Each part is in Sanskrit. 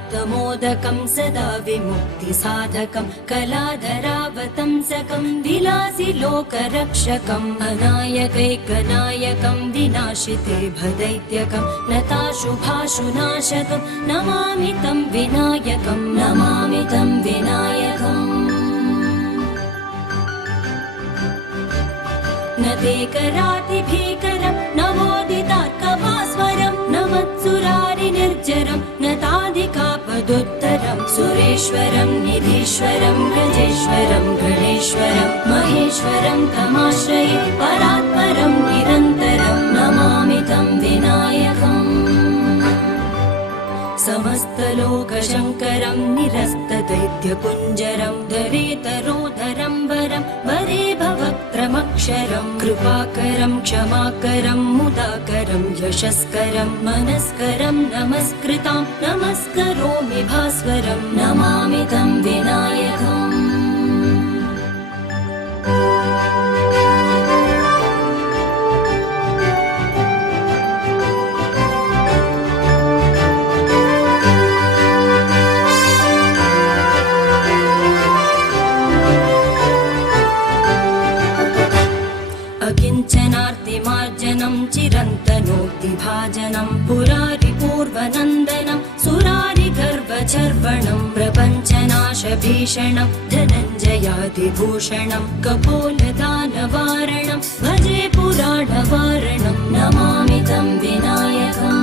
प्राप्तमोदकं सदा विमुक्तिसाधकं कलाधरावतंसकं विलासि लोकरक्षकम् अनायकैकनायकं विनाशिते भदैत्यकं नताशुभाशुनाशकं नमामि तं विनायकं नमामि तं विनायकम् न ते करातिभीकरं नवोदितार्कभास्वरं न वत्सुरारिनिर्जरं न ताधिकापदुत्तरं सुरेश्वरं निधीश्वरं गजेश्वरं गणेश्वरं महेश्वरं तमाश्रये परात्परं निरन्तरं नमामि तं विनायकम् समस्तलोकशङ्करं निरस्तदैत्यकुञ्जरं दरेतरोधरं वरं वरे भवक्त्रमक्षरं कृपाकरं क्षमाकरं मुदाकरं यशस्करं मनस्करं नमस्कृतां नमस्करोमि भास्वरं नमामि तं विनायकम् अकिञ्चनार्तिमार्जनं चिरन्तनोक्तिभाजनं पुरारिपूर्वनन्दनं सुरारिगर्वचर्वणं प्रपञ्चनाशभीषणं धनञ्जयादिभूषणं कपोलदानवारणं भजे पुराणवारणं नमामि तं विनायकम्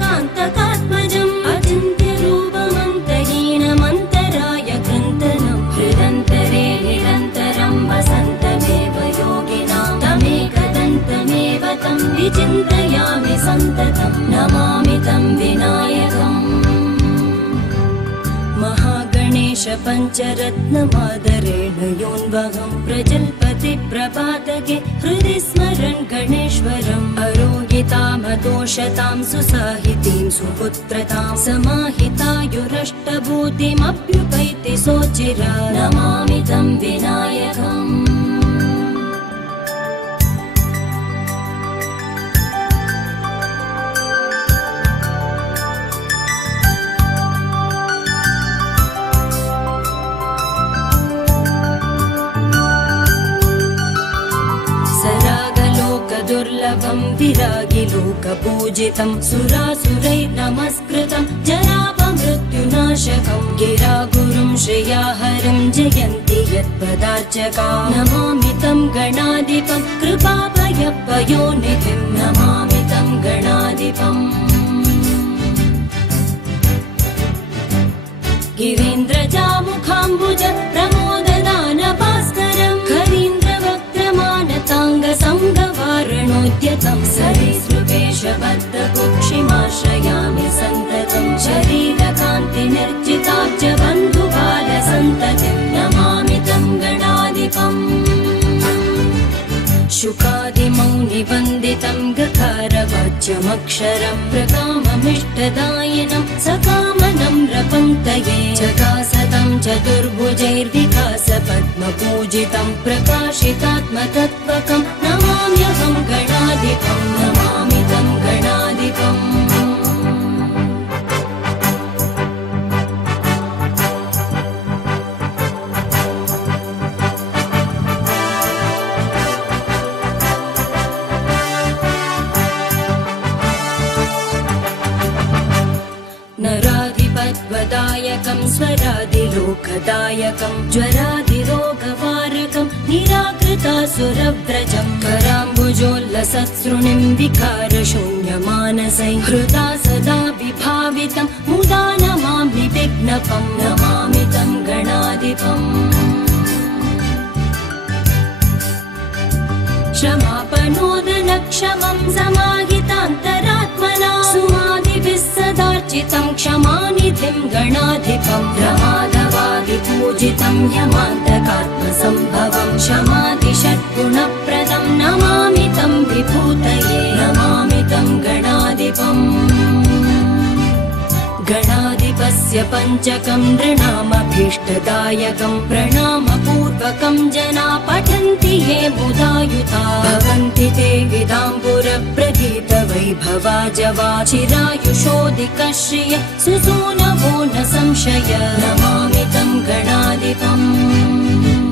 नितान्तकान्तदन्तकान्तिमन्तकान्तकात्मजम् अचिन्त्यरूपमन्तहीनमन्तराय कृन्तनं हृदन्तरे निरन्तरं वसन्तमेव योगिनां तमेकदन्तमेव तं विचिन्तयामि सन्ततं नमामि तं विनायकम् महागणेश पञ्चरत्नमादरेण योन्वहं प्रजल्पति प्रपादके हृदि स्मरन् गणेश्वरम् अरोगितामदोषतां सुसाहितीं सुपुत्रतां समाहितायुरष्टभूतिमभ्युपैति सोचिरा नमामि तं विनायकम् दुर्लभं विरागिलोकपूजितं सुरासुरैर्नमस्कृतं जरापमृत्युनाशकं गिरागुरुं श्रेयाहरं जयन्ति यत्पदार्चका नमामि तं गणाधिपं कृपाभयपयोनिधिं नमामि तं गणाधिपम् गिरीन्द्रजामुखाम्बुज प्रमोददानभास्करं खरीन्द्रवक्त्रमानताङ्गसङ्गवारणोद्यतं सरीसृपेशबद्धकुक्षिमाश्रयामि सन्ततं शरीरकान्तिनिर्जिताब्ज बन्धुबालसन्ततिं नमामि तं गणाधिपम् शुकादिमौनिवन्दितं गकारवाच्यमक्षरं प्रकाममिष्टदायिनं सकामनं रपन्तये चकासतं चतुर्भुजैर्विकासपद्मपूजितं प्रकाशितात्मतत्त्वकं नमाम्यहं गणाधिपं नमामि तं गणाधिपम् नराधिपद्वदायकं स्वरादिलोकदायकं ज्वरादिरोगवारकं निराकृतासुरव्रजं कराम्बुजोल्लसत्सृणिं विकारशून्यमानसै हृदा सदा विभावितं मुदा नमामि विघ्नपं नमामि तं गणाधिपम् क्षमापणोदनक्षमं समाहितान्तरात्मना सुमादिभिः सदार्चितं क्षमानिधिं गणाधिपं प्रमादवादिपूजितं यमान्तकात्मसम्भवं क्षमादिषड्गुणप्रदं नमामि तं विभूतये नमामि तं गणाधिपम् गणाधिपस्य पञ्चकं नृणामभीष्टदायकं प्रणामपूर्वकं जना पठन्ति ये मुदायुता भवन्ति ते चिरायुषोऽधिकश्रिय सुसूनवो न संशय नमामि तं गणाधिपम्